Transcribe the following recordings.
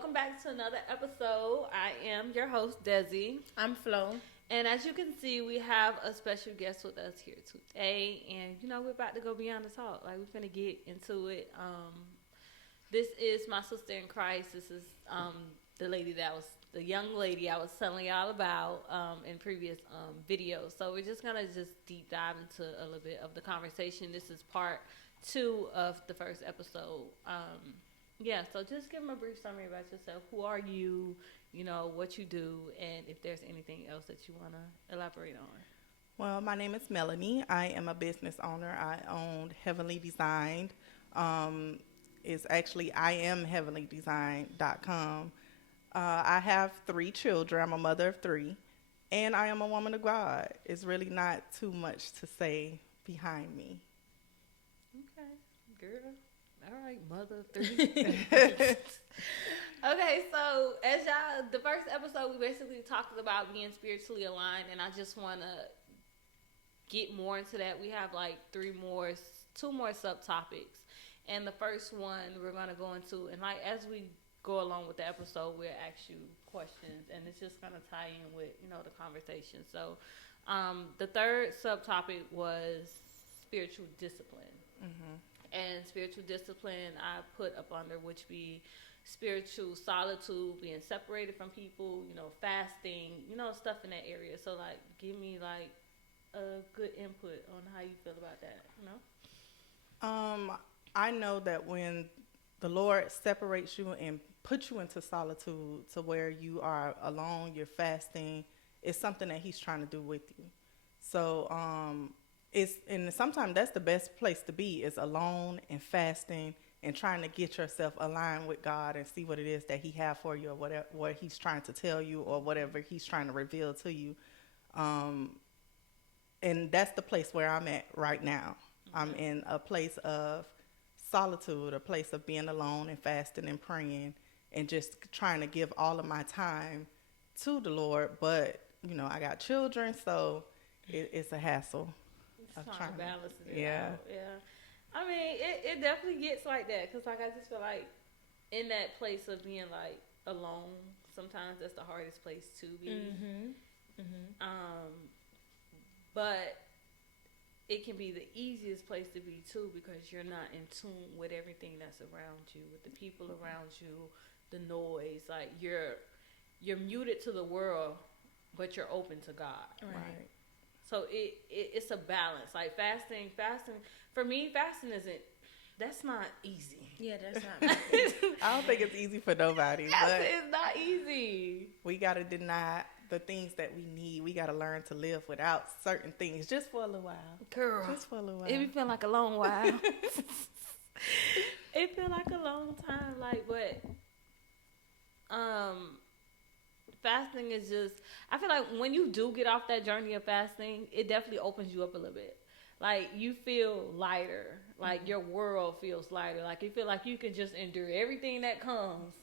welcome back to another episode. I am your host, Desi. I'm Flo. And as you can see, we have a special guest with us here today. And, we're about to go beyond the talk. Like, we're going to get into it. This is my sister in Christ. This is the young lady I was telling y'all about in previous videos. So we're just going to just deep dive into a little bit of the conversation. This is part 2 of the first episode. So just give them a brief summary about yourself. Who are you? What you do, and if there's anything else that you want to elaborate on. Well, my name is Melanie. I am a business owner. I own Heavenly Designed. It's actually IamHeavenlyDesigned.com. I have 3 children. I'm a mother of 3, and I am a woman of God. It's really not too much to say behind me. Okay, girl. All right, mother of 3. Okay, so as the first episode, we basically talked about being spiritually aligned, and I just want to get more into that. We have like 2 more subtopics, and the first one we're going to go into, and like as we go along with the episode, we'll ask you questions, and it's just going to tie in with the conversation. So, the third subtopic was spiritual discipline, and spiritual discipline I put up under which be spiritual solitude, being separated from people, fasting, stuff in that area. So, like, give me, like, a good input on how you feel about that, I know that when the Lord separates you and puts you into solitude to where you are alone, you're fasting, it's something that he's trying to do with you. So, and sometimes that's the best place to be, is alone and fasting and trying to get yourself aligned with God and see what it is that he has for you, or whatever, what he's trying to tell you, or whatever he's trying to reveal to you. And that's the place where I'm at right now. I'm in a place of solitude, a place of being alone and fasting and praying and just trying to give all of my time to the Lord. But, I got children, so it's a hassle. It's trying to balance it out. Yeah. I mean, it definitely gets like that, because, like, I just feel like in that place of being, like, alone, sometimes that's the hardest place to be. But it can be the easiest place to be, too, because you're not in tune with everything that's around you, with the people around you, the noise. Like, you're muted to the world, but you're open to God. Right. So it's a balance. Like, fasting for me, that's not easy. Yeah, that's not I don't think it's easy for nobody. But it's not easy. we got to deny the things that we need. We got to learn to live without certain things just for a little while. Girl. Just for a little while. It feel like a long while. It feel like a long time. Like, but fasting is just, I feel like when you do get off that journey of fasting, it definitely opens you up a little bit. Like, you feel lighter. Like, your world feels lighter. Like, you feel like you can just endure everything that comes.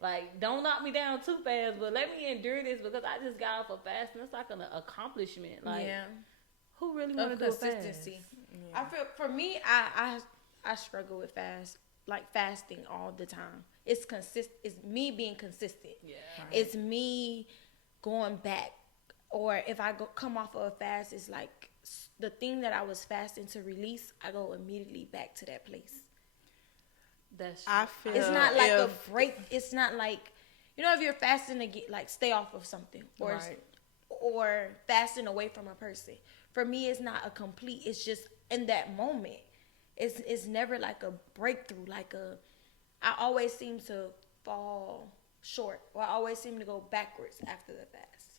Like, don't knock me down too fast, but let me endure this, because I just got off of fasting. It's like an accomplishment. Like, who really want to do consistency? Yeah. I feel, for me, I struggle with fasting all the time. It's me being consistent. Yeah. Right. It's me going back, or if I come off of a fast, it's like the thing that I was fasting to release, I go immediately back to that place. That's I feel it's not like a break. It's not like, if you're fasting to get, like, stay off of something, or fasting away from a person. For me, it's not a complete. It's just in that moment. It's never like a breakthrough. I always seem to fall short, or I always seem to go backwards after the fast.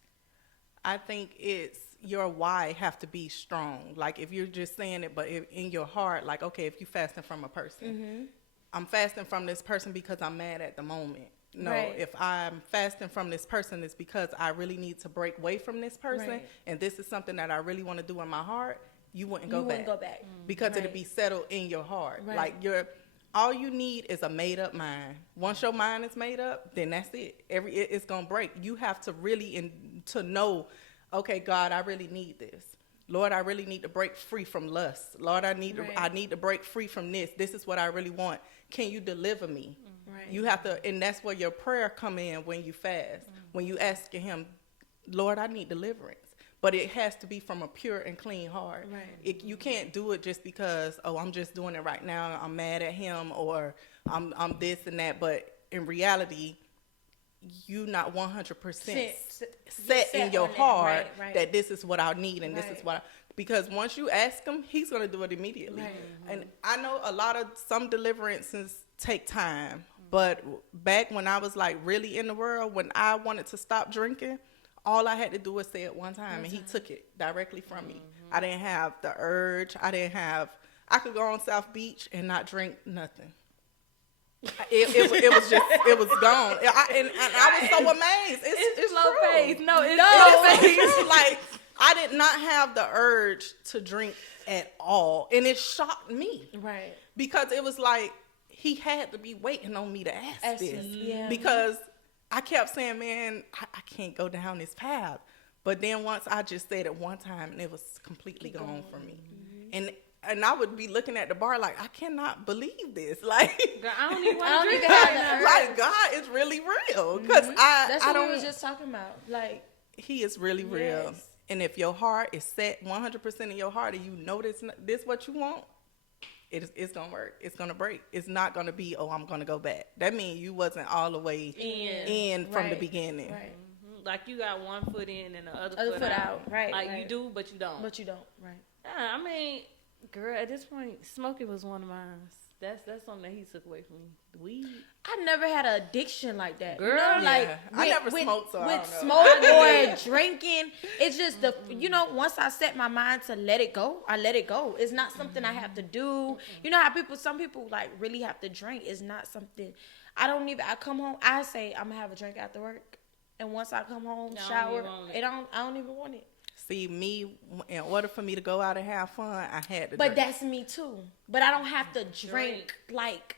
I think it's your why have to be strong. Like, if you're just saying it, but in your heart, like, okay, if you're fasting from a person, I'm fasting from this person because I'm mad at the moment. No, if I'm fasting from this person, it's because I really need to break away from this person, and this is something that I really want to do in my heart. You wouldn't go back because it'll be settled in your heart. Like, all you need is a made up mind. Once your mind is made up, then that's it. It's gonna break. You have to really to know, okay, God, I really need this. Lord, I really need to break free from lust. Lord, I need to break free from this. This is what I really want. Can you deliver me? Right. You have to, and that's where your prayer come in when you fast. When you asking him, Lord, I need deliverance. But it has to be from a pure and clean heart. Right. You can't do it just because, I'm just doing it right now. I'm mad at him, or I'm this and that. But in reality, you not 100% set in your heart that this is what I need and this is what because once you ask him, he's going to do it immediately. Right. And I know some deliverances take time, but back when I was like really in the world, when I wanted to stop drinking, all I had to do was say it one time, and he took it directly from me. I didn't have the urge. I could go on South Beach and not drink nothing. It was gone. And I was so amazed. It's slow true. pace. No, it's true. Like, I did not have the urge to drink at all. And it shocked me. Right. Because it was like, he had to be waiting on me to ask this. Yeah. Because I kept saying, man, I can't go down this path. But then once I just said it one time, and it was completely gone from me. And I would be looking at the bar like, I cannot believe this. Like, girl, I don't even want to drink have like, God is really real. Because that's what we was just talking about. Like, he is really real. And if your heart is set 100% in your heart, and you know this what you want, it's gonna work. It's gonna break. It's not gonna be, I'm gonna go back. That means you wasn't all the way in from the beginning. Right. Like, you got one foot in and the other foot out. Right. Like, you do, but you don't. Right. Yeah, I mean, girl, at this point, smoking was one of mine. That's something that he took away from me. The weed. I never had an addiction like that. Girl, you know? Like I never smoked, so I don't know. With smoke or drinking, it's just once I set my mind to let it go, I let it go. It's not something I have to do. You know how some people like really have to drink. It's not something. I come home, I say I'm gonna have a drink after work, and once I come home, shower, I don't even want it. See, me, in order for me to go out and have fun, I had to But drink. that's me too. But I don't have to drink like,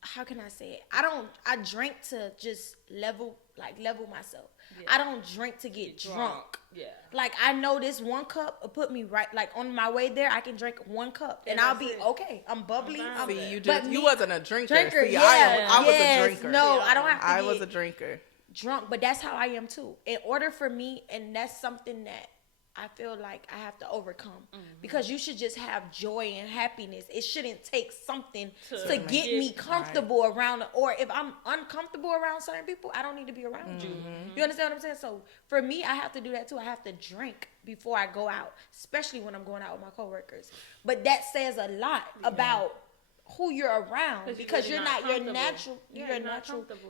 how can I say it? I drink to just level myself. Yeah. I don't drink to get drunk. Yeah. Like, I know this one cup will put me right, like, on my way there, I can drink one cup and I'll be okay. I'm bubbly. See, you wasn't a drinker. See, yeah. I was a drinker. No, I don't have to I was a drinker. Drunk, but that's how I am too. In order for me, and that's something that I feel like I have to overcome, because you should just have joy and happiness. It shouldn't take something to get me comfortable around, or if I'm uncomfortable around certain people, I don't need to be around you. You understand what I'm saying? So for me, I have to do that too. I have to drink before I go out, especially when I'm going out with my coworkers. But that says a lot about who you're around, because you're not your natural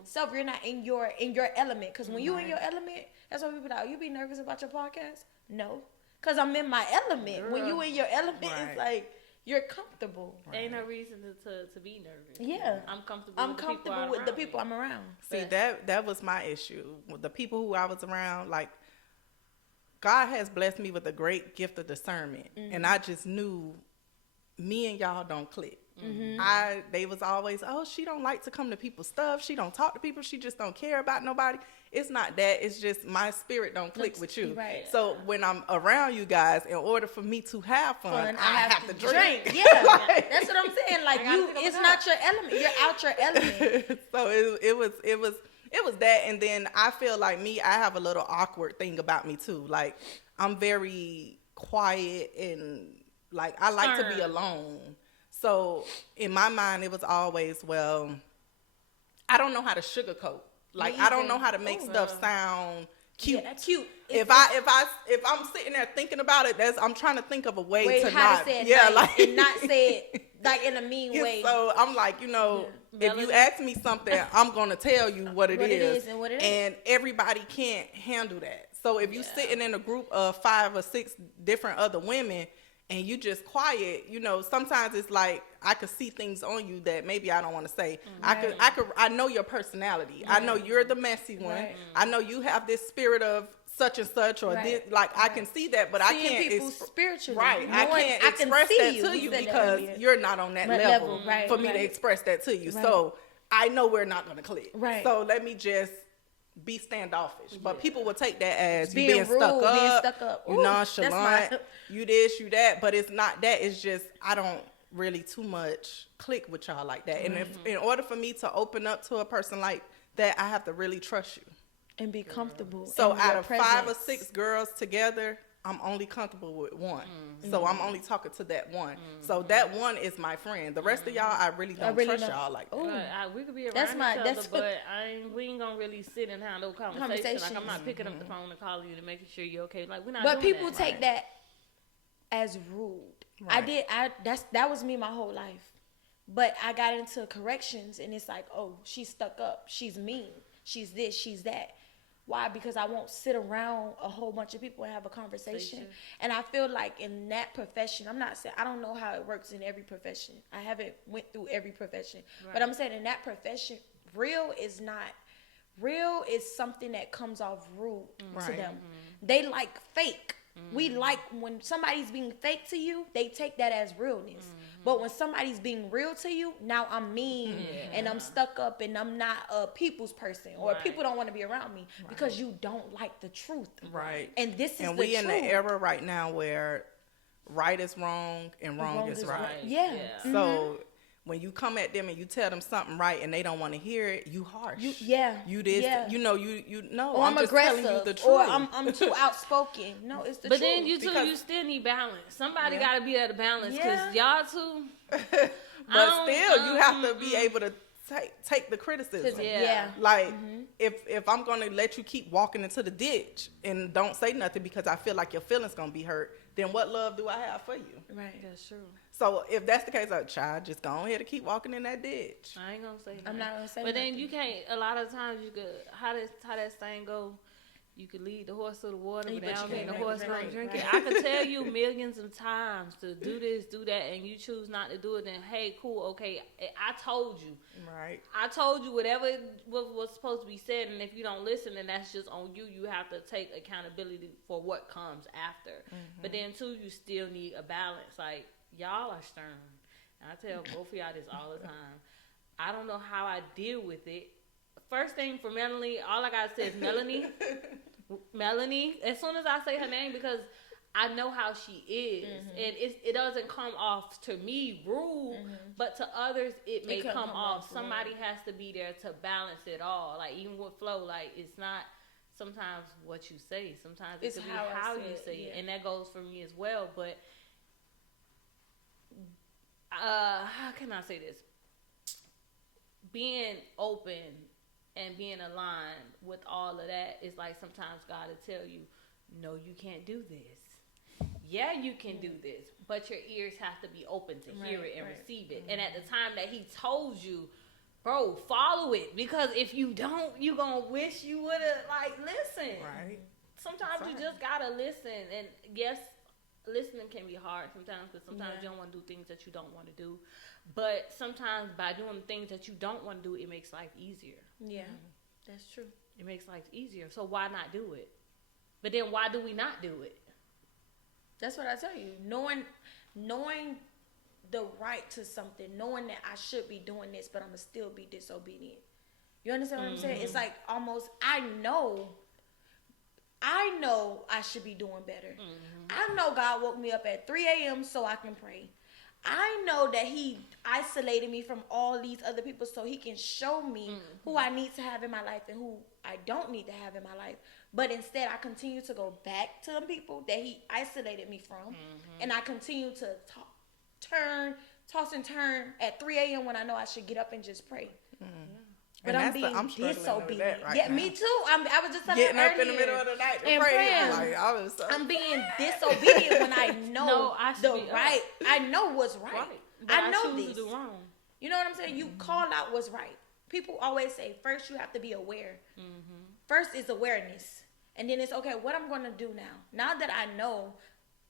self. You're not in your element. Because when you in your element, that's what people are. You be nervous about your podcast? No, because I'm in my element. Girl. When you in your element, it's like you're comfortable. Ain't no reason to be nervous. Yeah, I'm comfortable with the people I'm around. See, that was my issue with the people who I was around. Like, God has blessed me with a great gift of discernment, and I just knew me and y'all don't click. They was always, she don't like to come to people's stuff. She don't talk to people. She just don't care about nobody. It's not that. It's just my spirit don't click with you. Right. So when I'm around you guys, in order for me to have fun, I have to drink. Yeah, like, that's what I'm saying. Like, it's not your element. You're out your element. So it was that, and then I feel like I have a little awkward thing about me too. Like, I'm very quiet, and like, I like to be alone. So in my mind, it was always, I don't know how to sugarcoat. Like, I don't know how to make stuff sound cute. Yeah, that's cute. If I'm sitting there thinking about it, I'm trying to think of a way to not, say it and not say it like in a mean way. So I'm like, if you ask me something, I'm gonna tell you what it is and what it is. And everybody can't handle that. So if you're sitting in a group of 5 or 6 different other women, and you just quiet, sometimes it's like I could see things on you that maybe I don't want to say. Right. I know your personality. Right. I know you're the messy one. Right. I know you have this spirit of such and such, or this, like, I can see that, but seeing I can't people spiritually. Right. I can't express that to you because you're not on that level for me to express that to you. Right. So I know we're not going to click. Right. So let me just be standoffish. But people will take that as you being being rude, stuck up, you Ooh, nonchalant, you this, you that. But it's not that. It's just I don't really too much click with y'all like that. And if in order for me to open up to a person like that, I have to really trust you and be comfortable. So in out your of presence. 5 or 6 girls together, I'm only comfortable with one. So I'm only talking to that one. So that one is my friend. The rest of y'all, I really don't trust y'all like that. But we could be around That's my- each other, that's- but we ain't gonna really sit and have no conversation. Like, I'm not picking up the phone and calling you to make sure you're okay. Like, we're not But doing people that. take that as rude. Right. That was me my whole life. But I got into corrections and it's like, oh, she's stuck up. She's mean. She's this, she's that. Why? Because I won't sit around a whole bunch of people and have a conversation. And I feel like in that profession, I'm not saying, I don't know how it works in every profession. I haven't went through every profession. But I'm saying in that profession, real is something that comes off rude to them. They like fake. We like when somebody's being fake to you, they take that as realness. But when somebody's being real to you, now I'm mean and I'm stuck up and I'm not a people's person or people don't want to be around me because you don't like the truth. Right. And this is and the we truth. in the era right now where right is wrong and wrong is right. Yeah. So when you come at them and you tell them something right and they don't want to hear it, you harsh. You this. You know. You know. Or I'm just aggressive. telling you the truth. Or I'm too outspoken. No, it's the But truth. then you still need balance. Somebody got to be at a balance Yeah. because y'all two. But still, you have to be able to take the criticism. Yeah. Like if I'm gonna let you keep walking into the ditch and don't say nothing because I feel like your feelings gonna be hurt, then what love do I have for you? Right. That's true. So if that's the case, child, just go ahead and keep walking in that ditch. I ain't gonna say nothing. I'm not gonna say But nothing. then you can't. A lot of times you could. How that saying go? You could lead the horse to the water, but you down can't the make horse it gonna drink, drink right. it. I could tell you millions of times to do this, do that, and you choose not to do it. Then hey, cool, okay. I told you. Right. I told you whatever was supposed to be said, and if you don't listen, then that's just on you. You have to take accountability for what comes after. But then too, you still need a balance. Like, y'all are stern. And I tell both of y'all this all the time. I don't know how I deal with it. First thing for Melanie, all I gotta say is Melanie. Melanie. As soon as I say her name, because I know how she is, and it doesn't come off to me rude, but to others it may come off. Somebody has to be there to balance it all. Like even with flow, like it's not sometimes what you say. Sometimes it could be how you say it, and that goes for me as well. But how can I say this? Being open and being aligned with all of that is like sometimes God will tell you, no, you can't do this. Yeah, you can do this, but your ears have to be open to hear it and receive it. And at the time that he told you, bro, follow it, because if you don't, you gonna wish you would have like listened. Right. Sometimes you just gotta listen, and yes, listening can be hard sometimes because sometimes you don't want to do things that you don't want to do. But sometimes by doing things that you don't want to do, it makes life easier. Yeah, that's true. It makes life easier. So why not do it? But then why do we not do it? That's what I tell you. Knowing the right to something, knowing that I should be doing this, but I'm gonna still be disobedient. You understand what I'm saying? It's like almost I know I should be doing better. I know God woke me up at 3 a.m. so I can pray. I know that he isolated me from all these other people so he can show me who I need to have in my life and who I don't need to have in my life. But instead, I continue to go back to the people that he isolated me from. And I continue to toss and turn at 3 a.m. when I know I should get up and just pray. But I'm being disobedient. Right me too. I was just getting up in the middle of the night to pray. Like, I'm being disobedient when I know I know what's right. But I know choose this. to do wrong. You know what I'm saying? You call out what's right. People always say first you have to be aware. First is awareness, and then it's okay. What I'm going to do now? Now that I know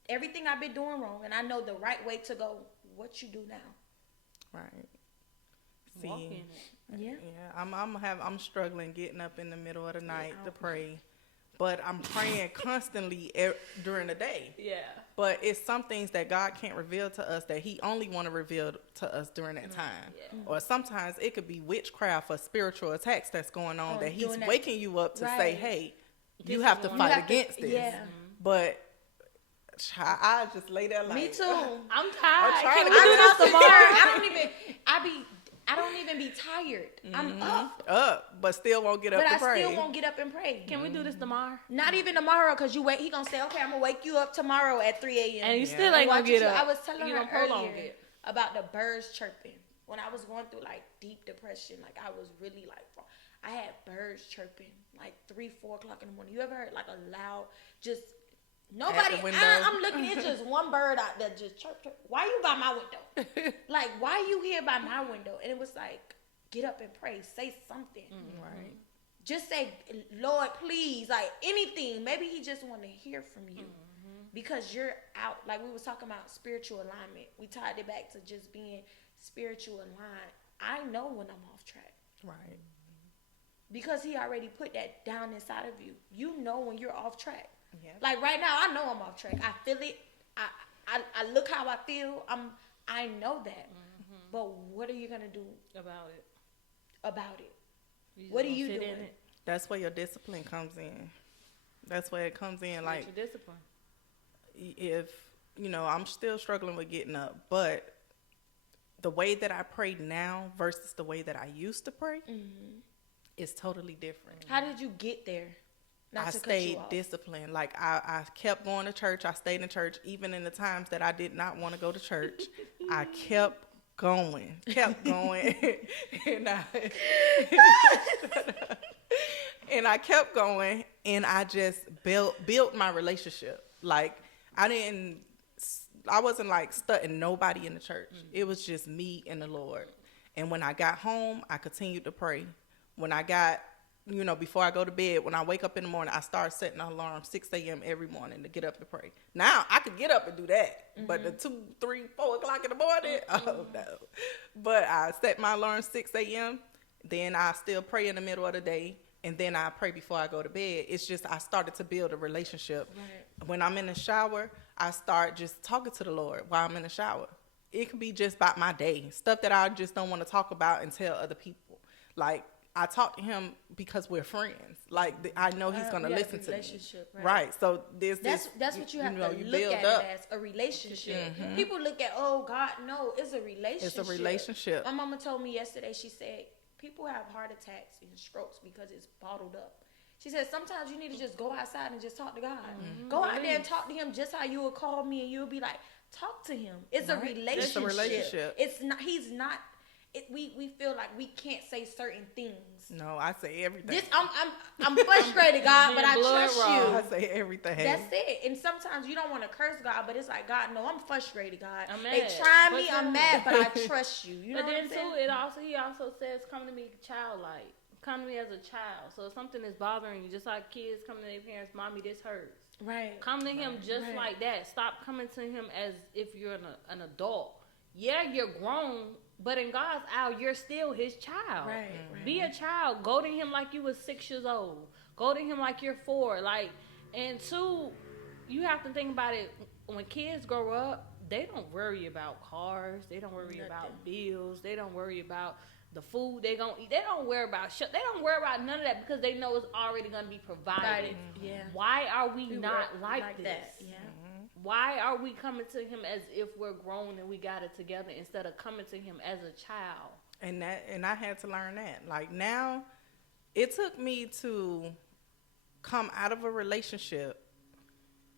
everything I've been doing wrong, and I know the right way to go, what you do now? Right. Walk in it. Yeah. I'm struggling getting up in the middle of the night to pray, but I'm praying constantly during the day. Yeah. But it's some things that God can't reveal to us that he only want to reveal to us during that time. Yeah. Or sometimes it could be witchcraft or spiritual attacks that's going on that he's doing that. waking you up to say, Right. hey, This you is have to what- fight You have to- against this. yeah. But I just lay there like, Me too. I'm tired. trying Can to we get do it this out there. tomorrow? I don't even be tired. I'm up, but still won't get up but to I pray. still won't get up and pray. Can we do this tomorrow? Not even tomorrow, because you wait. He gonna say, okay, I'm gonna wake you up tomorrow at 3 a.m. And you Yeah. still ain't gonna Watch get it, up. I was telling You her gonna prolong earlier it. about the birds chirping. When I was going through like deep depression, like I was really like, I had birds chirping like 3, 4 o'clock in the morning. You ever heard like a loud, just nobody? the window. I'm looking at just one bird out there just chirp, chirp. Why you by my window? Like, why you here by my window? And it was like, get up and pray, say something. Right. Just say, Lord, please, like anything. Maybe he just want to hear from you because you're out. Like we was talking about spiritual alignment. We tied it back to just being spiritual aligned. I know when I'm off track Right. because he already put that down inside of you. You know when you're off track. Yeah. Like right now, I know I'm off track. I feel it. I look how I feel. I know that. But what are you gonna do About it. about it? You just What are gonna you sit doing? in it? That's where your discipline comes in. That's where it comes in. With Like, your discipline. if, I'm still struggling with getting up, but the way that I pray now versus the way that I used to pray is totally different. How did you get there? Not I to cut you stayed off. disciplined. Like I kept going to church. I stayed in church even in the times that I did not want to go to church. I kept going, and I kept going, and I just built my relationship. Like I wasn't like studying nobody in the church. It was just me and the Lord. And when I got home, I continued to pray. When I got, before I go to bed, when I wake up in the morning, I start setting an alarm 6 a.m. every morning to get up and pray. Now I could get up and do that, but the 2, 3, 4 o'clock in the morning, oh no. But I set my alarm 6 a.m. Then I still pray in the middle of the day, and then I pray before I go to bed. It's just I started to build a relationship. Right. When I'm in the shower, I start just talking to the Lord while I'm in the shower. It could be just about my day, stuff that I just don't want to talk about and tell other people. Like, I talk to him because we're friends. Like, I know he's going to listen to me. Right. So that's what you have to look build at up. it as a relationship. People look at, oh God, no, it's a relationship. It's a relationship. My mama told me yesterday, she said, people have heart attacks and strokes because it's bottled up. She said, sometimes you need to just go outside and just talk to God. Go out there and talk to him just how you would call me, and you'll be like, talk to him. It's a relationship. It's a relationship. It's not, he's not, we feel like we can't say certain things. No, I say everything. I'm frustrated, God, but I trust you. I say everything. That's it. And sometimes you don't want to curse God, but it's like, God, no, I'm frustrated, God. I'm mad. They try me, I'm mad, but I trust you. You know But what then I'm too, saying? he also says, come to me childlike. Come to me as a child. So if something is bothering you, just like kids come to their parents, mommy, this hurts. Right. Come to him just like that. Stop coming to him as if you're an adult. Yeah, you're grown, but in God's eye, you're still his child. Right. Be a child. Go to him like you was 6 years old. Go to him like you're 4. Like, and 2, you have to think about it. When kids grow up, they don't worry about cars. They don't worry about bills. They don't worry about the food they gonna eat. They don't worry about They don't worry about none of that because they know it's already gonna be provided. Yeah. Why are we not like this? that? Yeah. Why are we coming to him as if we're grown and we got it together instead of coming to him as a child? And I had to learn that. Like, now, it took me to come out of a relationship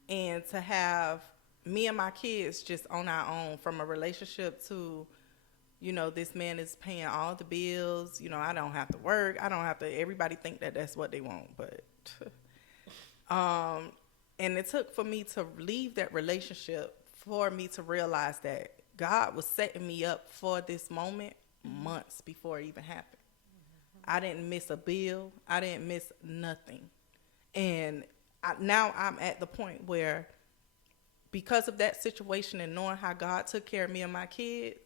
and to have me and my kids just on our own, from a relationship to, this man is paying all the bills. I don't have to work. I don't have to. Everybody think that that's what they want, but and it took for me to leave that relationship for me to realize that God was setting me up for this moment months before it even happened. I didn't miss a bill. I didn't miss nothing. And now I'm at the point where, because of that situation and knowing how God took care of me and my kids,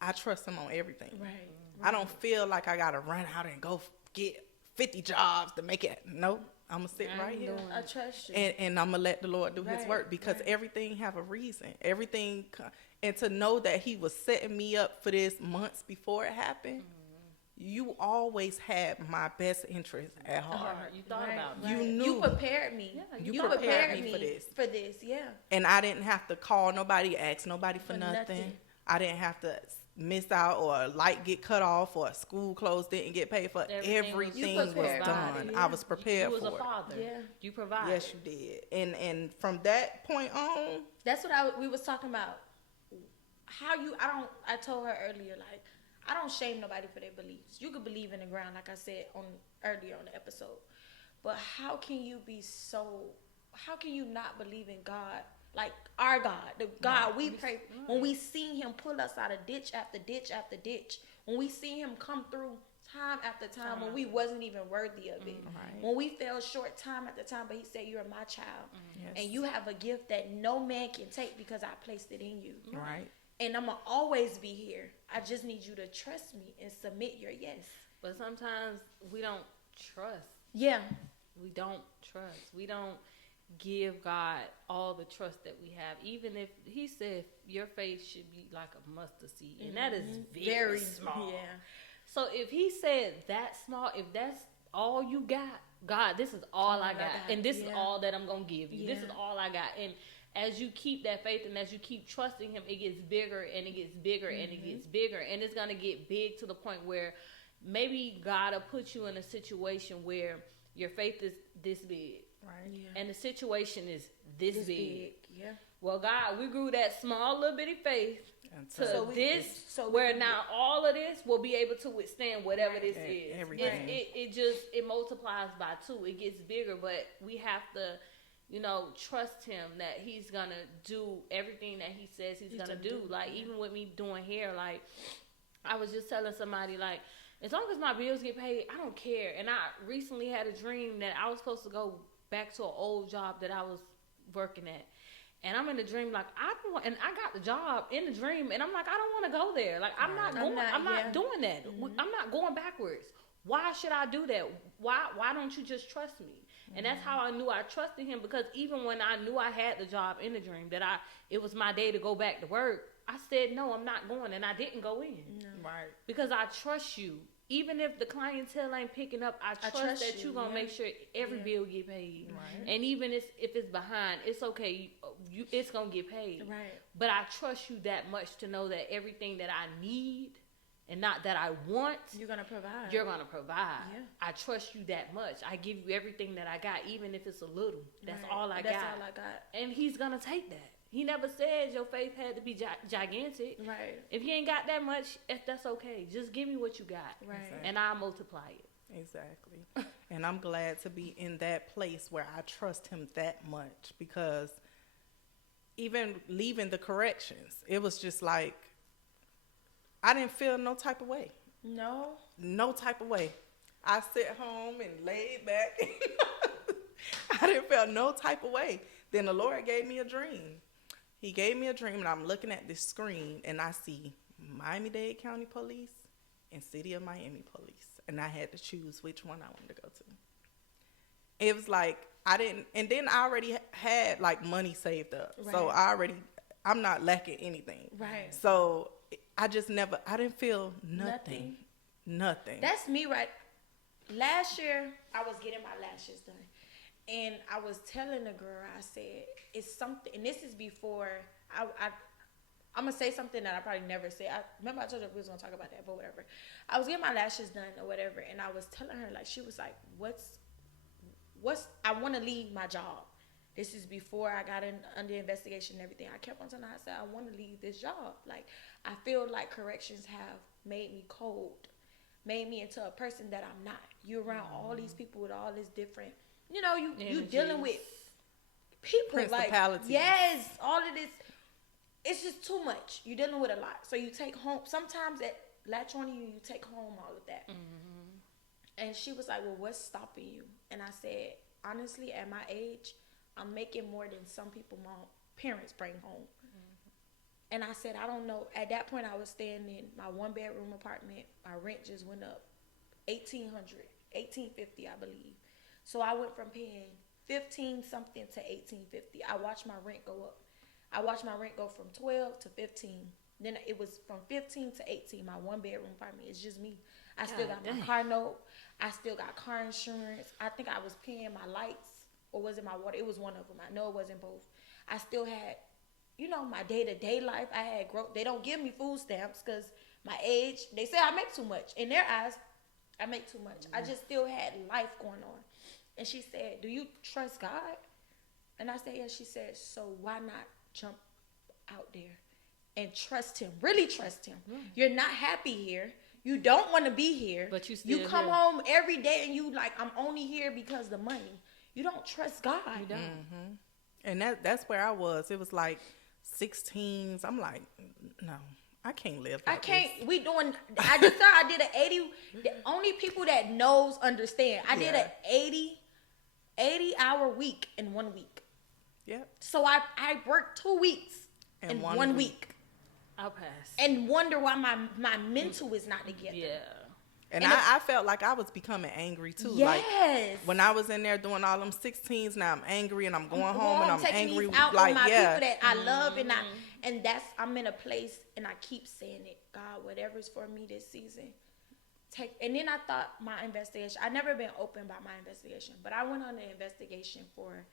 I trust him on everything. Right. I don't feel like I got to run out and go get 50 jobs to make it. Nope. I'm gonna sit right here. I trust you. And I'm gonna let the Lord do His work, because everything have a reason. And to know that He was setting me up for this months before it happened. You always had my best interest at heart. You thought about me. You knew. You prepared me. Yeah, you prepared me for this. Yeah. And I didn't have to call nobody, ask nobody for nothing. I didn't have to miss out, or a light get cut off, or a school clothes didn't get paid for. Everything was done. I was prepared for it. You was a father. Yeah. You provided. Yes, you did. And from that point on, that's what we was talking about. I told her earlier, like, I don't shame nobody for their beliefs. You could believe in the ground, like I said earlier on the episode. But how can you not believe in God? Like our God, the God we pray. When we see Him pull us out of ditch after ditch after ditch. When we see Him come through time after time when we wasn't even worthy of it. When we fell short time after time, but He said, you're my child. And you have a gift that no man can take because I placed it in you. Right. And I'm going to always be here. I just need you to trust me and submit your yes. But sometimes we don't trust. Yeah. We don't trust. We don't give God all the trust that we have. Even if He said your faith should be like a mustard seed. And that is very small. Yeah. So if He said that small, if that's all you got, God, this is all I got. And this is all that I'm going to give you. This is all I got. And as you keep that faith and as you keep trusting Him, it gets bigger and it gets bigger and it gets bigger. And it's going to get big to the point where maybe God will put you in a situation where your faith is this big. Right. Yeah. And the situation is this big. Yeah. Well, God, we grew that small little bitty faith to so where now all of this will be able to withstand whatever this is. Everything. It multiplies by 2. It gets bigger, but we have to, trust Him that He's gonna do everything that He says He's gonna do. Like, even with me doing hair, like, I was just telling somebody, like, as long as my bills get paid, I don't care. And I recently had a dream that I was supposed to go back to an old job that I was working at. And I'm in the dream, like, I got the job in the dream, and I'm like, I don't want to go there. Like, I'm not doing that. I'm not going backwards. Why should I do that? Why don't you just trust me? And that's how I knew I trusted Him, because even when I knew I had the job in the dream, that it was my day to go back to work, I said, no, I'm not going, and I didn't go in. No. Right. Because I trust you. Even if the clientele ain't picking up, I trust that you're going to make sure every bill get paid. Right. And even if it's behind, it's okay. It's going to get paid. Right. But I trust you that much to know that everything that I need and not that I want, you're going to provide. You're going to provide. Yeah. I trust you that much. I give you everything that I got, even if it's a little. That's all I got. That's all I got. And He's going to take that. He never said your faith had to be gigantic. Right. If you ain't got that much, that's okay. Just give me what you got. Right. Exactly. And I'll multiply it. Exactly. And I'm glad to be in that place where I trust Him that much, because even leaving the corrections, it was just like, I didn't feel no type of way. No type of way. I sit home and laid back. I didn't feel no type of way. Then the Lord gave me a dream. He gave me a dream, and I'm looking at this screen, and I see Miami-Dade County Police and City of Miami Police. And I had to choose which one I wanted to go to. It was like, and then I already had, like, money saved up. Right. So I'm not lacking anything. Right. So I didn't feel nothing. That's me, right? Last year, I was getting my lashes done. And I was telling the girl, I said, it's something, and this is before, I'm going to say something that I probably never said. Remember I told her we was going to talk about that, but whatever. I was getting my lashes done or whatever, and I was telling her, like, she was like, I want to leave my job. This is before I got under investigation and everything. I kept on telling her, I said, I want to leave this job. Like, I feel like corrections have made me cold, made me into a person that I'm not. You're around all these people with all this different, you dealing with people principalities. Like, yes, all of this. It's just too much. You're dealing with a lot. So you take home, sometimes that latch on you take home all of that. Mm-hmm. And she was like, well, what's stopping you? And I said, honestly, at my age, I'm making more than some people my parents bring home. Mm-hmm. And I said, I don't know. At that point, I was staying in my 1-bedroom apartment. My rent just went up $1,800, $1,850, I believe. So I went from paying 15 something to 18.50. I watched my rent go up. I watched my rent go from 12 to 15. Then it was from 15 to 18. My one bedroom apartment. It's just me. I still got my car note. I still got car insurance. I think I was paying my lights, or was it my water? It was one of them. I know it wasn't both. I still had, my day-to-day life. I had growth. They don't give me food stamps because my age. They say I make too much. In their eyes, I make too much. I just still had life going on. And she said, do you trust God? And I said, yes. She said, so why not jump out there and trust him? Really trust him. You're not happy here. You don't want to be here. But you come home every day and you like, I'm only here because of the money. You don't trust God. You don't. And that's where I was. It was like 16s. I'm like, no, I can't live like I can't. this. I just thought I did an 80. The only people that knows understand. I did an 80 hour week in 1 week. Yep. So I worked 2 weeks in 1 week. I'll pass. And wonder why my mental is not together. Yeah. And I felt like I was becoming angry too. Yes. Like when I was in there doing all them 16s, now I'm angry and I'm going home and I'm angry. Out like on my people that I love and I'm in a place and I keep saying it. God, whatever's for me this season. And then I thought my investigation. I never been open about my investigation, but I went on an investigation for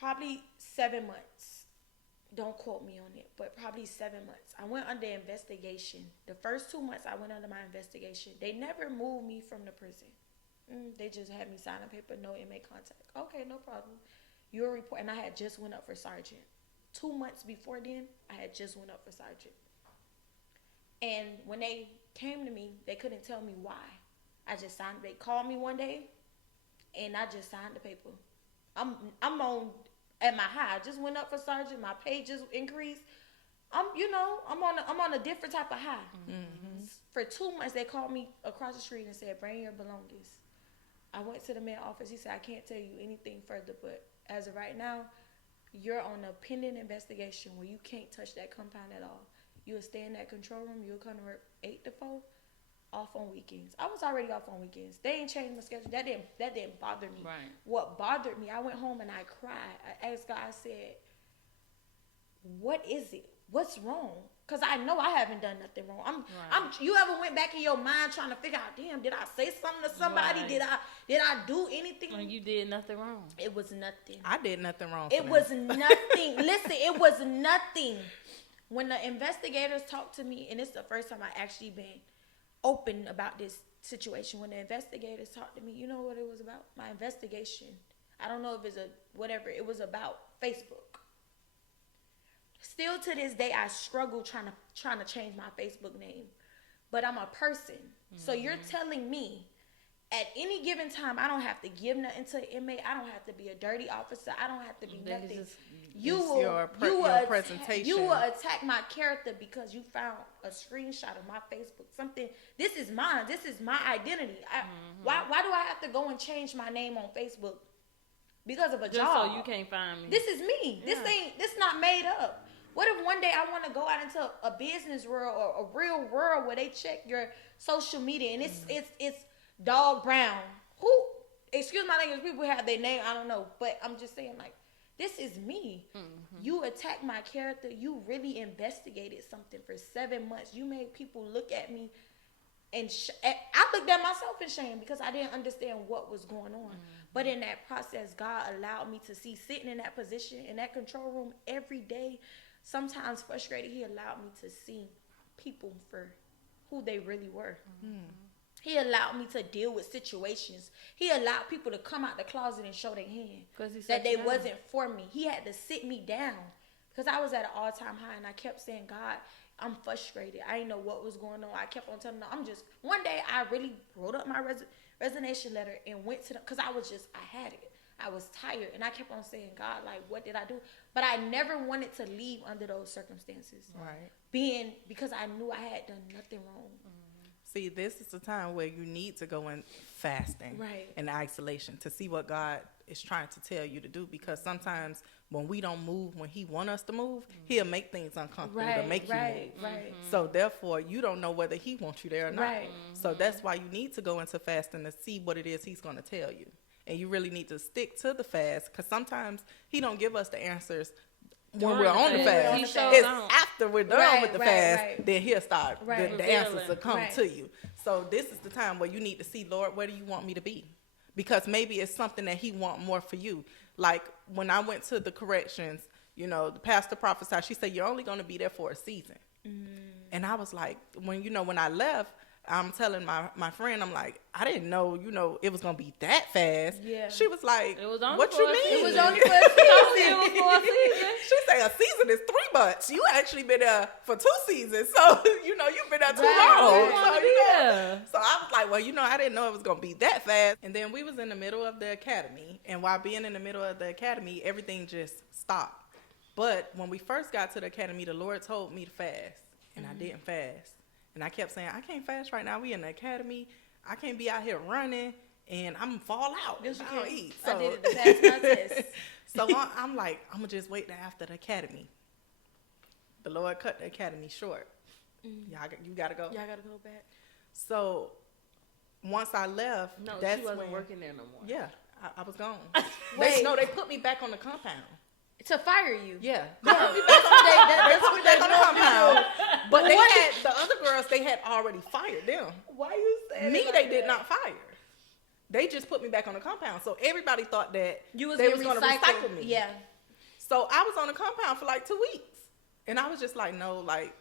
probably 7 months. Don't quote me on it, but probably 7 months. I went under investigation. The first 2 months I went under my investigation. They never moved me from the prison. They just had me sign a paper, no inmate contact. Okay, no problem. Your report, and I had just went up for sergeant. 2 months before then, I had just went up for sergeant. And when they came to me, they couldn't tell me why. I just signed. They called me one day, and I just signed the paper. I'm on. At my high, I just went up for sergeant. My pay just increased. I'm on a different type of high. Mm-hmm. For 2 months, they called me across the street and said, "Bring your belongings." I went to the main office. He said, "I can't tell you anything further, but as of right now, you're on a pending investigation where you can't touch that compound at all. You'll stay in that control room. You'll come to work 8 to 4, off on weekends." I was already off on weekends. They ain't changed my schedule. That didn't bother me. Right. What bothered me, I went home and I cried. I asked God, I said, what is it? What's wrong? Because I know I haven't done nothing wrong. You ever went back in your mind trying to figure out, damn, did I say something to somebody? Right. Did I do anything? When you did nothing wrong. It was nothing. I did nothing wrong. It was nothing. Listen, it was nothing. When the investigators talked to me, and it's the first time I actually been open about this situation. When the investigators talked to me, you know what it was about? My investigation. I don't know if it's whatever. It was about Facebook. Still to this day, I struggle trying to change my Facebook name, but I'm a person. Mm-hmm. So you're telling me at any given time, I don't have to give nothing to an inmate. I don't have to be a dirty officer. I don't have to be nothing. Your presentation. You will attack my character because you found a screenshot of my Facebook. Something. This is mine. This is my identity. Why do I have to go and change my name on Facebook because of a Just job? So you can't find me. This is me. Yeah. This not made up. What if one day I want to go out into a business world or a real world where they check your social media and it's Dog Brown? Who? Excuse my language. People have their name. I don't know, but I'm just saying, like, this is me. Mm-hmm. You attacked my character. You really investigated something for 7 months. You made people look at me, and I looked at myself in shame because I didn't understand what was going on. Mm-hmm. But in that process, God allowed me to see, sitting in that position, in that control room every day, sometimes frustrated, He allowed me to see people for who they really were. Mm-hmm. He allowed me to deal with situations. He allowed people to come out the closet and show their hand that they wasn't for me. He had to sit me down because I was at an all-time high, and I kept saying, God, I'm frustrated. I didn't know what was going on. I kept on telling them, one day I really wrote up my resignation letter and went to them because I had it. I was tired, and I kept on saying, God, like, what did I do? But I never wanted to leave under those circumstances. Right. Because I knew I had done nothing wrong. Mm-hmm. See, this is the time where you need to go in fasting Right. and isolation to see what God is trying to tell you to do. Because sometimes when we don't move, when He want us to move, He'll make things uncomfortable to make you move. Right. So therefore, you don't know whether He wants you there or not. Right. So that's why you need to go into fasting to see what it is He's going to tell you. And you really need to stick to the fast, because sometimes He don't give us the answers when we're on the fast. It's after we're done with the fast, then He'll start, the answers will come to you. So this is the time where you need to see, Lord, where do you want me to be? Because maybe it's something that He want more for you. Like when I went to the corrections, you know, the pastor prophesied, she said, you're only going to be there for a season. And I was like, when I left, I'm telling my friend, I'm like, I didn't know, it was going to be that fast. Yeah. She was like, It was only what for you a mean? season. It was only for a season. It was for a season. She said a season is 3 months. You actually been there for 2 seasons. So, you've been there too long. So I was like, well, I didn't know it was going to be that fast. And then we was in the middle of the academy. And while being in the middle of the academy, everything just stopped. But when we first got to the academy, the Lord told me to fast. And I didn't fast. And I kept saying, I can't fast right now. We in the academy. I can't be out here running. And I'm going to fall out. Yes, you I don't can. eat. I did it to pass my test. So I'm like, I'm going to just wait till after the academy. The Lord cut the academy short. You got to go. Y'all got to go back. So once I left, No, that's she wasn't when, working there no more. Yeah, I was gone. Wait. They put me back on the compound. To fire you. Yeah. They put me back on the compound. But they had, the other girls, they had already fired them. Why you saying Me, it like they did that? not fire. They just put me back on the compound. So everybody thought that You was they going was going to recycle me. Yeah. So I was on the compound for like 2 weeks. And I was just like, no, like,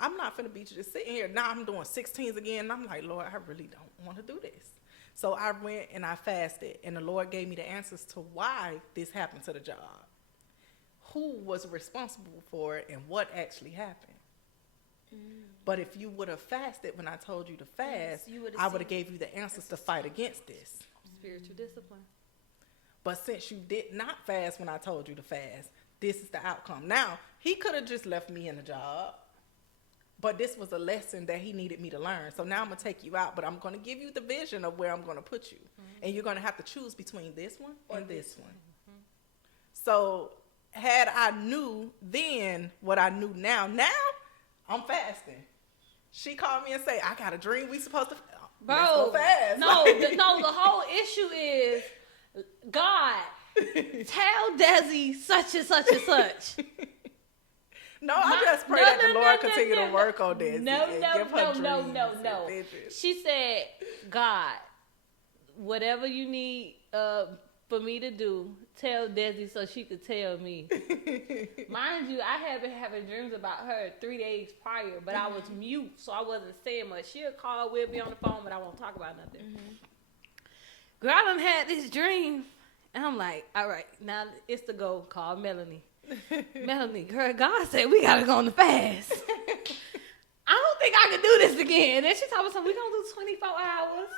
I'm not finna be just sitting here. Now I'm doing 16s again. And I'm like, Lord, I really don't want to do this. So I went and I fasted. And the Lord gave me the answers to why this happened to the job. Who was responsible for it and what actually happened. But if you would have fasted when I told you to fast, I would have gave you the answers to fight against this. Spiritual discipline. But since you did not fast when I told you to fast, this is the outcome. Now, He could have just left me in the job, but this was a lesson that He needed me to learn. So now I'm going to take you out, but I'm going to give you the vision of where I'm going to put you. And you're going to have to choose between this one and this one. So had I knew then what I knew now I'm fasting. She called me and say, I got a dream we supposed to let's go fast. No, the whole issue is, God, tell Desi such and such and such. No, I just pray that the Lord continue to work on Desi. No. She said, God, whatever you need for me to do, tell Desi so she could tell me. Mind you, I have been having dreams about her 3 days prior, but I was mute, so I wasn't saying much. She'll call, we'll be on the phone, but I won't talk about nothing. Girl, I done had this dream, and I'm like, all right, now it's the go. Call Melanie. Melanie, girl, God said we gotta go on the fast. I don't think I can do this again. And she told me something, we gonna do 24 hours.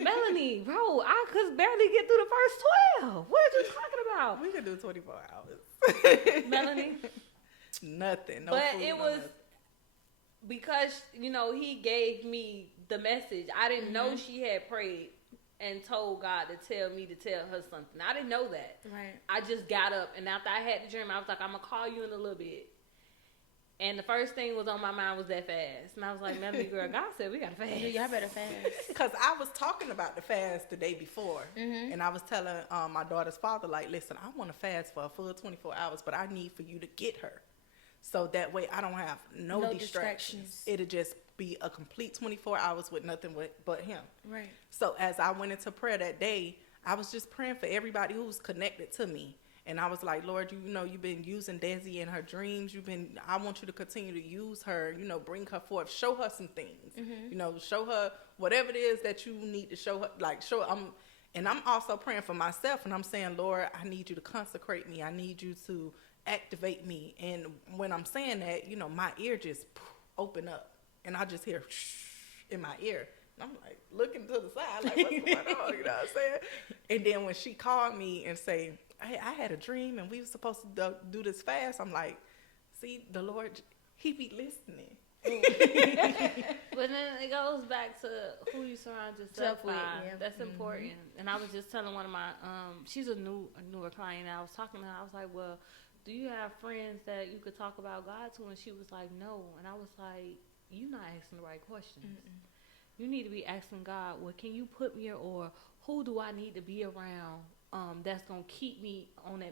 Melanie, bro, I could barely get through the first 12. What are you talking about? We could do 24 hours. Melanie. Nothing. No but food, it no was nothing. because, He gave me the message. I didn't know she had prayed and told God to tell me to tell her something. I didn't know that. Right. I just got up, and after I had the dream, I was like, I'm going to call you in a little bit. And the first thing was on my mind was that fast. And I was like, Melanie, girl, God said we got to fast. Y'all better fast. Because I was talking about the fast the day before. And I was telling my daughter's father, like, listen, I want to fast for a full 24 hours, but I need for you to get her. So that way I don't have no distractions. It'll just be a complete 24 hours with nothing but him. Right. So as I went into prayer that day, I was just praying for everybody who was connected to me. And I was like, Lord, you've been using Desi in her dreams. I want you to continue to use her, bring her forth, show her some things, show her whatever it is that you need to show her, and I'm also praying for myself, and I'm saying, Lord, I need you to consecrate me. I need you to activate me. And when I'm saying that, my ear just open up, and I just hear in my ear. And I'm like looking to the side, like, what's going on? You know what I'm saying? And then when she called me and say, hey, I had a dream and we were supposed to do this fast, I'm like, see, the Lord, He be listening. But then it goes back to who you surround yourself with. Yeah. That's important. And I was just telling one of my, she's a newer client. And I was talking to her. I was like, well, do you have friends that you could talk about God to? And she was like, no. And I was like, you're not asking the right questions. You need to be asking God, well, can you put me here, or who do I need to be around that's going to keep me on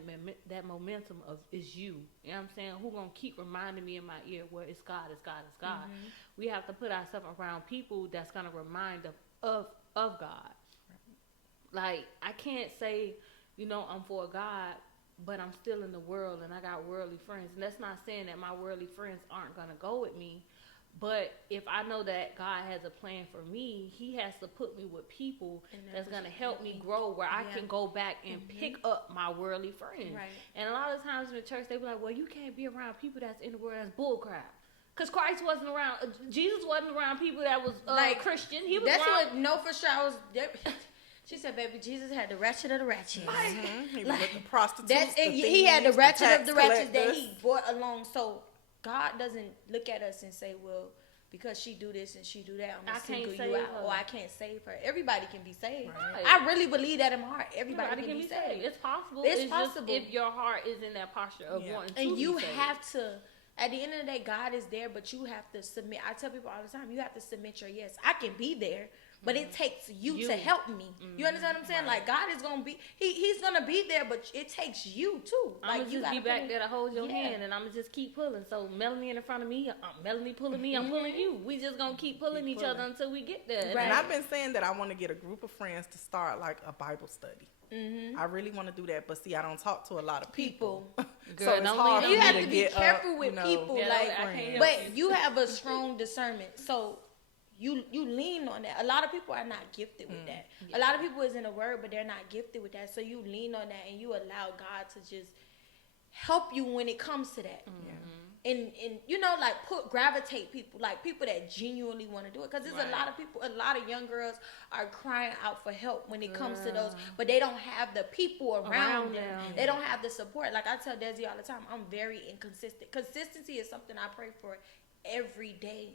that momentum of is you. You know what I'm saying? Who going to keep reminding me in my ear where it's God, it's God, it's God. We have to put ourselves around people that's going to remind us of God. Like, I can't say, I'm for God, but I'm still in the world and I got worldly friends. And that's not saying that my worldly friends aren't going to go with me. But if I know that God has a plan for me, he has to put me with people that's going to help me grow where I can go back and pick up my worldly friends. Right. And a lot of times in the church, they be like, well, you can't be around people that's in the world. That's bullcrap. Because Christ wasn't around. Jesus wasn't around people that was Christian. He was around. For sure. I was there. She said, baby, Jesus had the ratchet of the ratchet. He was with the prostitutes, he had the ratchet of the ratchet that he brought along. So God doesn't look at us and say, well, because she do this and she do that, I'm going to single you out, or I can't save her. Everybody can be saved. Right. I really believe that in my heart. Everybody can be saved. It's possible. It's possible. Just if your heart is in that posture of wanting to and you be saved. have to, at the end of the day, God is there, but you have to submit. I tell people all the time, you have to submit your yes. I can be there, but it takes you to help me. You understand what I'm saying? Right. Like, God is going to be, he's going to be there, but it takes you too. I'm like, going to just be back there to hold your hand, and I'm going to just keep pulling. So Melanie in front of me, Melanie pulling me, I'm pulling you. We just going to keep pulling each other until we get there. Right. And I've been saying that I want to get a group of friends to start like a Bible study. I really want to do that, but see, I don't talk to a lot of people. Girl, so it's hard for you me have to be get careful with people. But you have a strong discernment, so you lean on that. A lot of people are not gifted with that. A lot of people is in the word, but they're not gifted with that. So you lean on that and you allow God to just help you when it comes to that. And like gravitate people, like people that genuinely want to do it. Because there's a lot of people, a lot of young girls are crying out for help when it comes to those, but they don't have the people around them. They don't have the support. Like I tell Desi all the time, I'm very inconsistent. Consistency is something I pray for every day,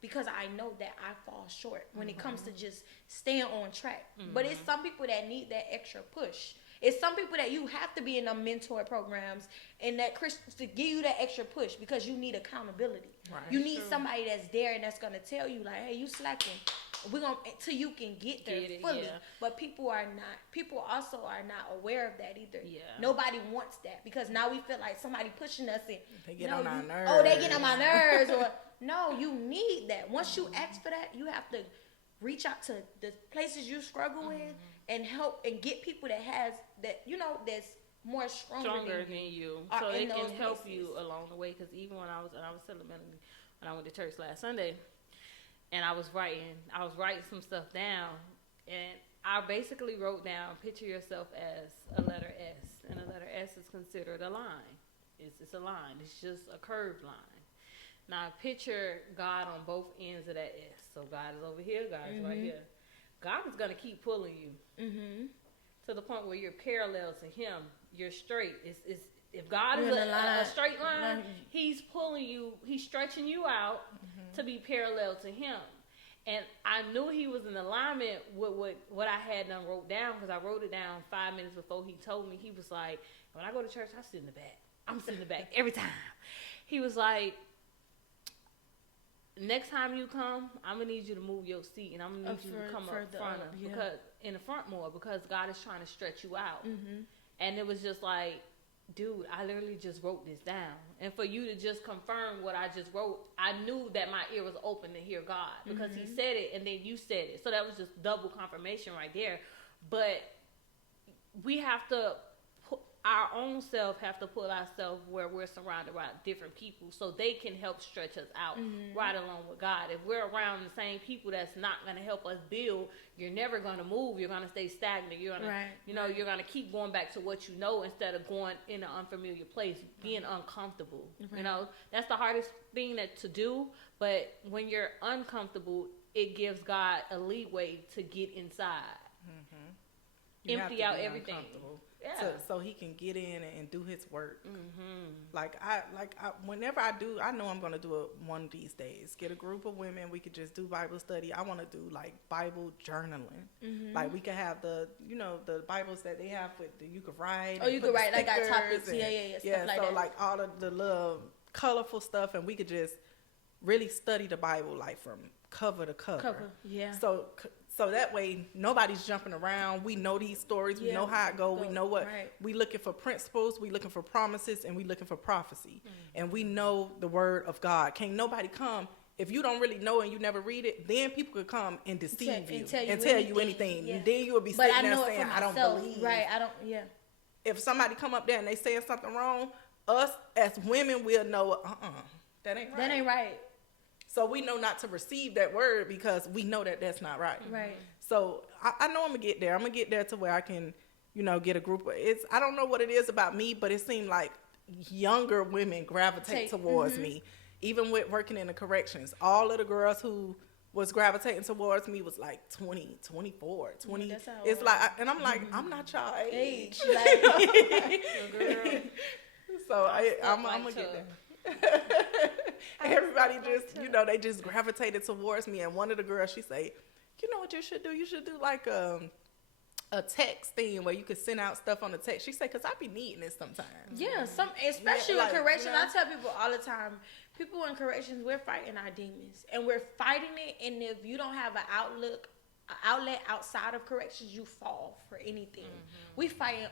because I know that I fall short when it comes to just staying on track. But it's some people that need that extra push. It's some people that you have to be in the mentor programs and that Christians to give you that extra push because you need accountability. Right. You need somebody that's there and that's gonna tell you like, hey, you slacking. We're gonna till you can get there fully. Yeah. But people also are not aware of that either. Yeah. Nobody wants that because now we feel like somebody pushing us in. They get on our nerves. Oh, they get on my nerves. Or no, you need that. Once you ask for that, you have to reach out to the places you struggle with and help and get people that has that that's more stronger than you, so they can help you along the way. Because even when I was telling Melanie when I went to church last Sunday, and I was writing some stuff down, and I basically wrote down, picture yourself as a letter S, and a letter S is considered a line. It's a line. It's just a curved line. Now picture God on both ends of that S. So God is over here, God is right here. God is going to keep pulling you to the point where you're parallel to him. You're straight. It's if God is a straight line, he's pulling you, he's stretching you out to be parallel to him. And I knew he was in alignment with what I had done wrote down, because I wrote it down 5 minutes before he told me. He was like, when I go to church, I sit in the back. I'm sitting in the back every time. He was like, next time you come, I'm gonna need you to move your seat, and I'm gonna need you to come up front because in the front more, because God is trying to stretch you out. And it was just like, dude, I literally just wrote this down, and for you to just confirm what I just wrote, I knew that my ear was open to hear God, because he said it and then you said it, so that was just double confirmation right there. But we have to our own self have to put ourselves where we're surrounded by different people so they can help stretch us out right along with God. If we're around the same people that's not going to help us build, you're never going to move. You're going to stay stagnant. You're going to, you're going to keep going back to what you know instead of going in an unfamiliar place, being uncomfortable. That's the hardest thing to do. But when you're uncomfortable, it gives God a leeway to get inside. Empty out everything. Yeah. So he can get in and do his work. Like I whenever I do, I know I'm gonna do it one of these days. Get a group of women. We could just do Bible study. I want to do like Bible journaling. Like we could have the Bibles that they have with you could write. Oh, you could write like our topics. Yeah. Stuff like so that. like all of the little colorful stuff, and we could just really study the Bible like from cover to cover. Yeah. So that way nobody's jumping around. We know these stories. We know how it go. We know what we looking for principles. We looking for promises, and we looking for prophecy. And we know the word of God. Can't nobody come if you don't really know and you never read it. Then people could come and deceive you and tell you anything. Yeah. And then you will be sitting there saying, "I don't believe." Right? I don't. Yeah. If somebody come up there and they saying something wrong, us as women will know. That ain't right. That ain't right. So we know not to receive that word because we know that that's not right. Right. So I know I'm gonna get there. I'm gonna get there to where I can, get a group of I don't know what it is about me, but it seemed like younger women gravitate towards me. Even with working in the corrections, all of the girls who was gravitating towards me was like 20, 24, 20. It's like, and I'm like, I'm not y'all age. So I'm gonna get there. Everybody just, they just gravitated towards me. And one of the girls, she say, you know what you should do? You should do like a text thing where you could send out stuff on the text. She said, because I be needing it sometimes. Yeah, especially in corrections. I tell people all the time, people in corrections, we're fighting our demons. And we're fighting it. And if you don't have an outlet outside of corrections, you fall for anything. We fighting,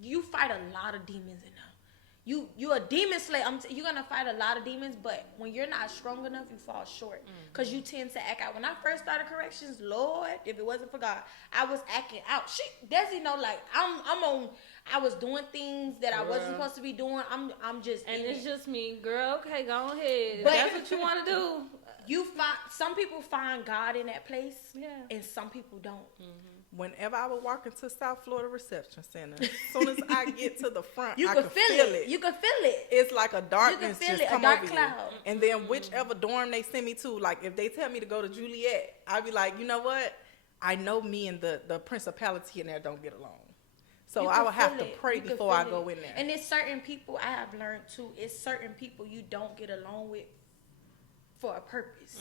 you fight a lot of demons in there. You a demon slayer. You're gonna fight a lot of demons, but when you're not strong enough, you fall short because you tend to act out. When I first started corrections, Lord, if it wasn't for God, I was acting out. Desi know, like I was doing things that I wasn't supposed to be doing. I'm just, and it's just me, girl. Okay, go ahead. But that's what you want to do. Some people find God in that place, and some people don't. Whenever I would walk into South Florida Reception Center, as soon as I get to the front, I can feel it. You can feel it. It's like a darkness just come over cloud. you. And then whichever dorm they send me to, like if they tell me to go to Juliet, I'll be like, you know what? I know me and the principality in there don't get along. So I would have to pray before I go in there. And it's certain people, I have learned too, it's certain people you don't get along with for a purpose.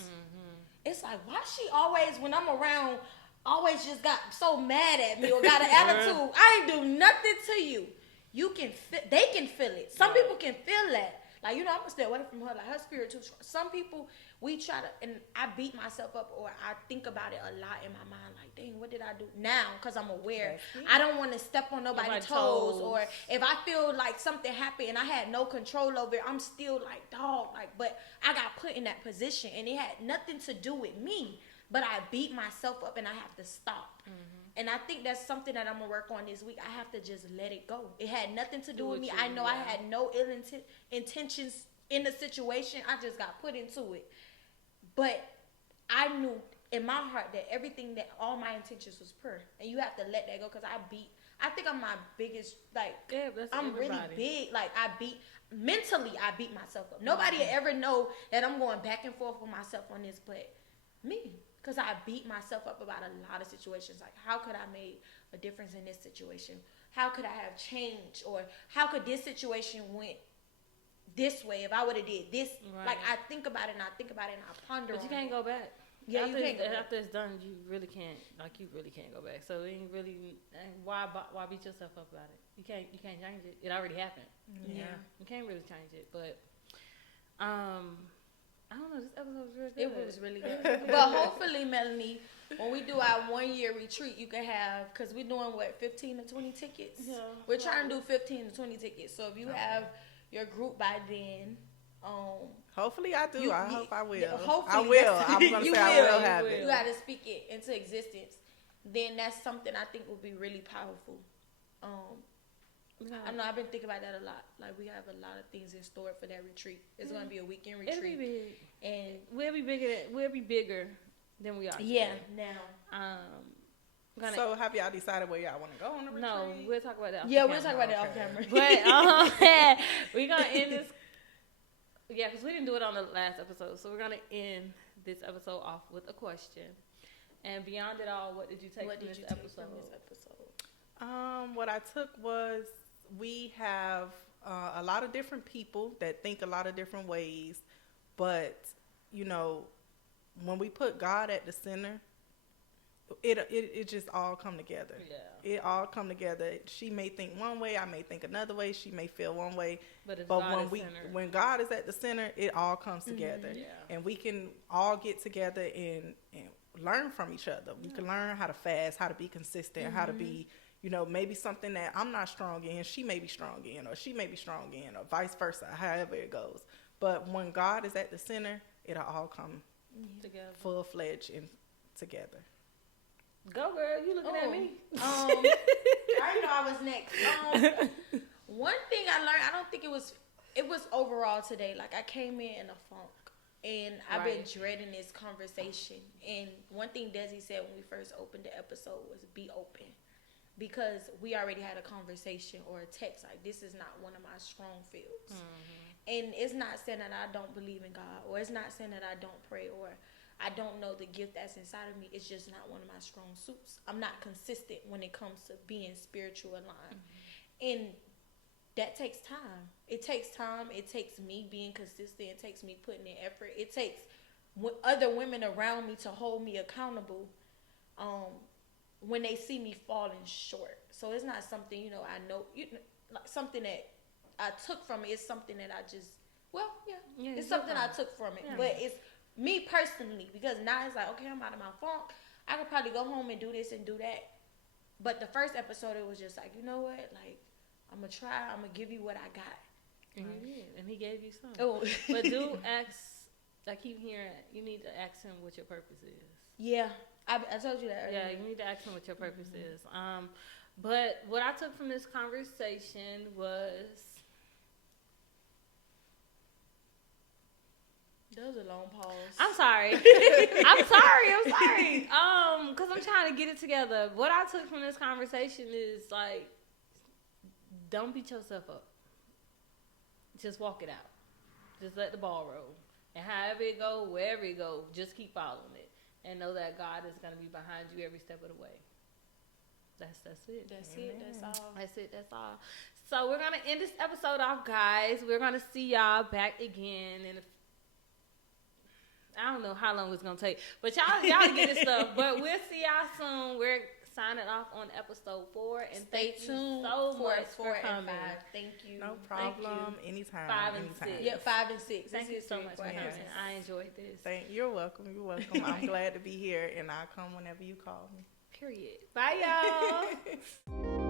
It's like, why she always, when I'm around, always just got so mad at me or got an attitude. I ain't do nothing to you. They can feel it. Some people can feel that. Like, I'm gonna stay away from her. Like, her spirit too strong. Some people, we try to, and I beat myself up or I think about it a lot in my mind. Like, dang, what did I do now? Because I'm aware. I don't want to step on nobody's toes. Or if I feel like something happened and I had no control over it, I'm still like, dog. Like, but I got put in that position and it had nothing to do with me. But I beat myself up and I have to stop. And I think that's something that I'm going to work on this week. I have to just let it go. It had nothing to do with me. I know I had no ill intentions in the situation. I just got put into it. But I knew in my heart that all my intentions was pure. And you have to let that go because I think I'm my biggest, like, I'm really big. Like, mentally, I beat myself up. Nobody ever know that I'm going back and forth with myself on this, but me. Because I beat myself up about a lot of situations. Like, how could I make a difference in this situation? How could I have changed? Or how could this situation went this way if I would have did this? Right. Like, I think about it and I ponder on it. But you can't go back. Yeah, after it's done, you really can't. Like, you really can't go back. So it ain't really. Why beat yourself up about it? You can't change it. It already happened. Yeah. You can't really change it. But I don't know. This episode was really good. It was really good. But hopefully, Melanie, when we do our 1 year retreat, you can have, because we're doing 15 to 20 tickets. Yeah. We're trying to do 15 to 20 tickets. So if you have your group by then, hopefully I do. I hope I will. Hopefully I will. I'm gonna say I will have it. You got to speak it into existence. Then that's something I think would be really powerful. I know I've been thinking about that a lot. Like, we have a lot of things in store for that retreat. It's going to be a weekend retreat. It'll be big. And we'll be bigger than we are today. Yeah, now. So have y'all decided where y'all want to go on the retreat? No, we'll talk about that. We'll talk about that off camera. But we're gonna end this. Yeah, because we didn't do it on the last episode, so we're gonna end this episode off with a question. And beyond it all, what did you take from this episode? What I took was we have a lot of different people that think a lot of different ways, but you know, when we put God at the center, it just all come together. Yeah. It all come together. She may think one way, I may think another way. She may feel one way, but when God is at the center, it all comes together, and we can all get together and learn from each other. We can learn how to fast, how to be consistent, how to be, you know, maybe something that I'm not strong in, she may be strong in, or she may be strong in, or vice versa, however it goes. But when God is at the center, it'll all come together, full-fledged and together. Go, girl, you looking at me. I know I was next. One thing I learned, I don't think it was overall today. Like, I came in a funk, and I've been dreading this conversation. And one thing Desi said when we first opened the episode was be open. Because we already had a conversation or a text, like, this is not one of my strong fields. And it's not saying that I don't believe in God, or it's not saying that I don't pray, or I don't know the gift that's inside of me. It's just not one of my strong suits. I'm not consistent when it comes to being spiritual aligned. And that takes time. It takes time. It takes me being consistent. It takes me putting in effort. It takes other women around me to hold me accountable when they see me falling short. So it's not something, you know, I know, like something that I took from it. It's something that I just, it's something I took from it. But it's me personally, because now it's like, okay, I'm out of my funk. I could probably go home and do this and do that. But the first episode, it was just like, you know what? Like, I'm going to try. I'm going to give you what I got. And he did. And he gave you some. Oh. But do ask, I keep hearing, you need to ask him what your purpose is. Yeah. I told you that earlier. Yeah, you need to ask him what your purpose is. But what I took from this conversation was... That was a long pause. I'm sorry. I'm sorry. Because I'm trying to get it together. What I took from this conversation is, like, don't beat yourself up. Just walk it out. Just let the ball roll. And however it go, wherever it go, just keep following it. And know that God is going to be behind you every step of the way. That's it. That's it. That's all. So we're going to end this episode off, guys. We're going to see y'all back again in I don't know how long it's going to take. But y'all get this stuff. But we'll see y'all soon. We're signing off on episode 4. And stay tuned so much for coming. 5. Thank you. No problem. Anytime. 5 and anytime. 6. Yeah, 5 and 6. Thank you so much for coming. I enjoyed this. You're welcome. I'm glad to be here, and I'll come whenever you call me. Period. Bye, y'all.